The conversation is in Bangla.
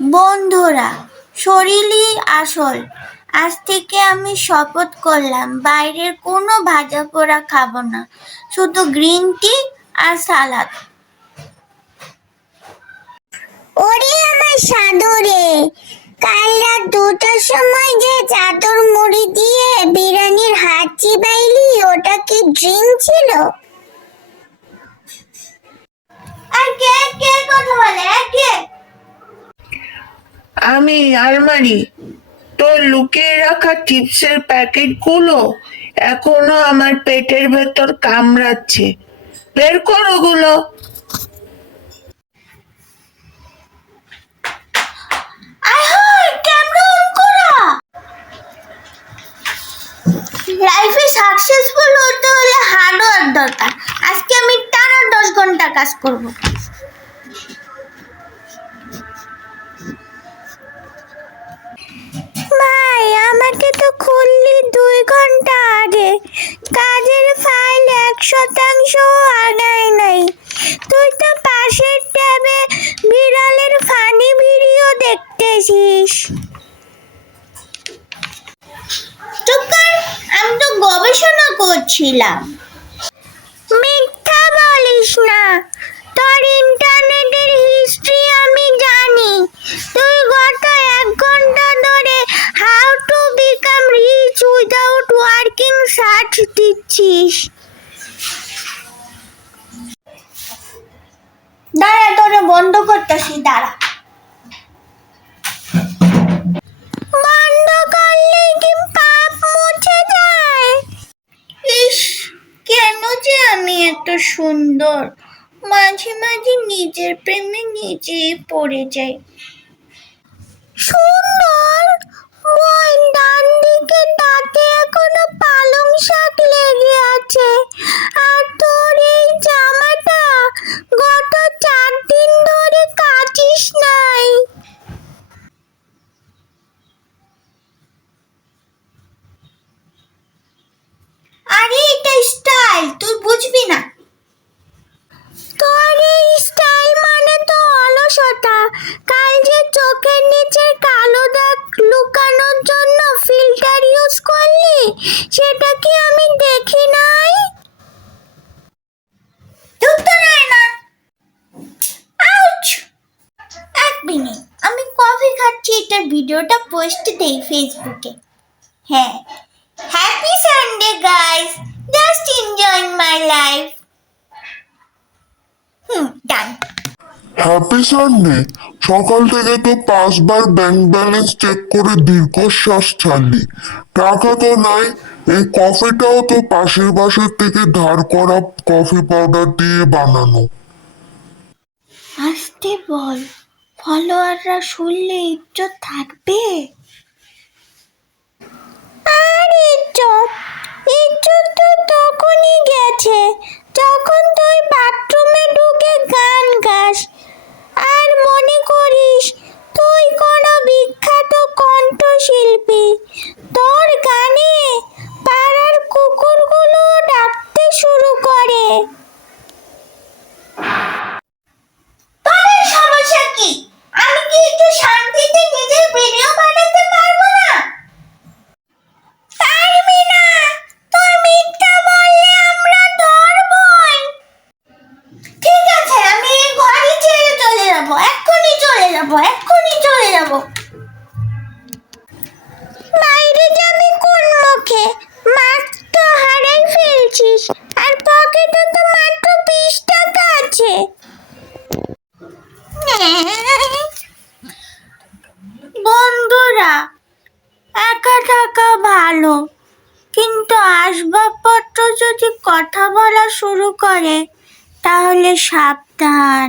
বন্ধুরা, শরীরই আসল। আজ থেকে আমি শপথ করলাম বাইরের কোনো ভাজা পোড়া খাবো না, শুধু গ্রিন টি আর সালাদ। ওরে আমার সাধু রে, কাল রাত 2টার সময় যে চাদর মুড়ি দিয়ে বিরিয়ানির হাত চিবাইলি, ওটা কি ড্রিঙ্ক ছিল? আর কে কে কথা বলে? কে? আমি আলমারি। তোর লুকিয়ে রাখা চিপসের প্যাকেটগুলো এখনো আমার পেটের ভেতর কামড়াচ্ছে। বের কর ওগুলো। লাইফে সাকসেসফুল হতে হলে হার্ড ওয়ার্ক দরকার। আজকে আমি টানা 10 ঘন্টা কাজ করব। ভাই, আমাকে তো খুললি 2 ঘন্টা আগে, কাজের ফাইল 1% আগাই নাই। তুই তো পাশের ট্যাবে বিড়ালের ফানি ভিডিও দেখতেছিস। চুপ কর, আমি তো গবেষণা করছিলাম। মিথ্যা বলিস না, তোর ইন্টারনেটের হিস্ট্রি আমি জানি। তুই গত 1 ঘন্টা ধরে how to become rich without working search দিচ্ছিস। দাঁড়া, তোরে বন্ধ করতেছি, দাঁড়া। বন্ধ করলে কি পাপ মুছে যায়? ইস, কেন যে আমি এত সুন্দর, মাঝে মাঝে নিজের প্রেমে নিজেই পড়ে যাই। সুন্দর? ওই ডান দিকে দাঁতে এখনো পালং শাক লেগে আছে, আর তোর এই জামাটা গত 4 দিন ধরে কাচিস নাই। আরে এটা স্টাইল, তুই বুঝবি না। তোর এই স্টাইল মানে তো অলসতা। কাল যে চোখের নিচের কালো দাগ লুকানোর জন্য ফিল্টার ইউজ করলি, সেটা কি আমি দেখি নাই? ধরতে নাই না। আউচ! 1 মিনিট, আমি কফি খাচ্ছি, এটার ভিডিওটা পোস্ট দেই ফেসবুকে। হ্যাঁ, happy Sunday guys, just enjoying my life. Done. Happy Sunday. সকাল থেকে তো 5 বার ব্যাংক ব্যালেন্স চেক করে দীর্ঘশ্বাস ছাড়লি, টাকা তো নাই। এই কফিটাও তো পাশের বাসার থেকে ধার করা কফি পাউডার দিয়ে বানানো। আসতে বল, ফলোয়াররা শুনলে ইজ্জত থাকবে? আর ইজ্জত? ইজ্জত তো তখনই গেছে যখন তুই বাথরুমে ঢুকে গান গাস আর মনে করিস তুই কোনো বিখ্যাত কণ্ঠশিল্পী। তোর গানে পাড়ার কুকুরগুলো ডাকতে শুরু করে। তোর সমস্যা কি? আমি কি একটু শান্তিতে নিজের ভিডিও বানাতে পারবো না? পারবি না? তুই মিথ্যা বললে আমরা ধরবই। ঠিক আছে, আমি এই ঘরই ছেড়ে চলে যাবো, এক্ষুনি চলে যাবো, এক্ষুনি চলে যাবো। বাইরে যাবি কোন মুখে? মাস্ক তো হারাই ফেলছিস, আর পকেটে তো মাত্র 20 টাকা আছে। বন্ধুরা, একা থাকা ভালো, কিন্তু আসবাবপত্র যদি কথা বলা শুরু করে তাহলে সাবধান।